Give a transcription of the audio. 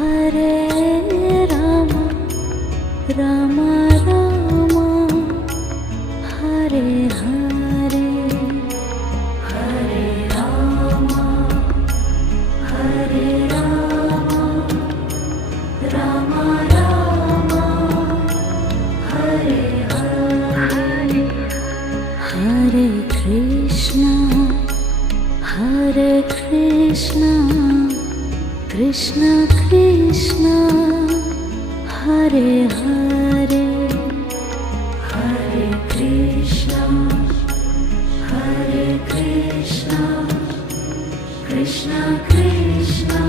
Hare Rama, Rama Rama, Hare Hare, Hare Rama, Hare Rama, Rama Rama, Hare Hare, Hare Krishna, Hare Krishna, Krishna Krishna, Hare Hare, Hare Krishna, Hare Krishna, Krishna Krishna,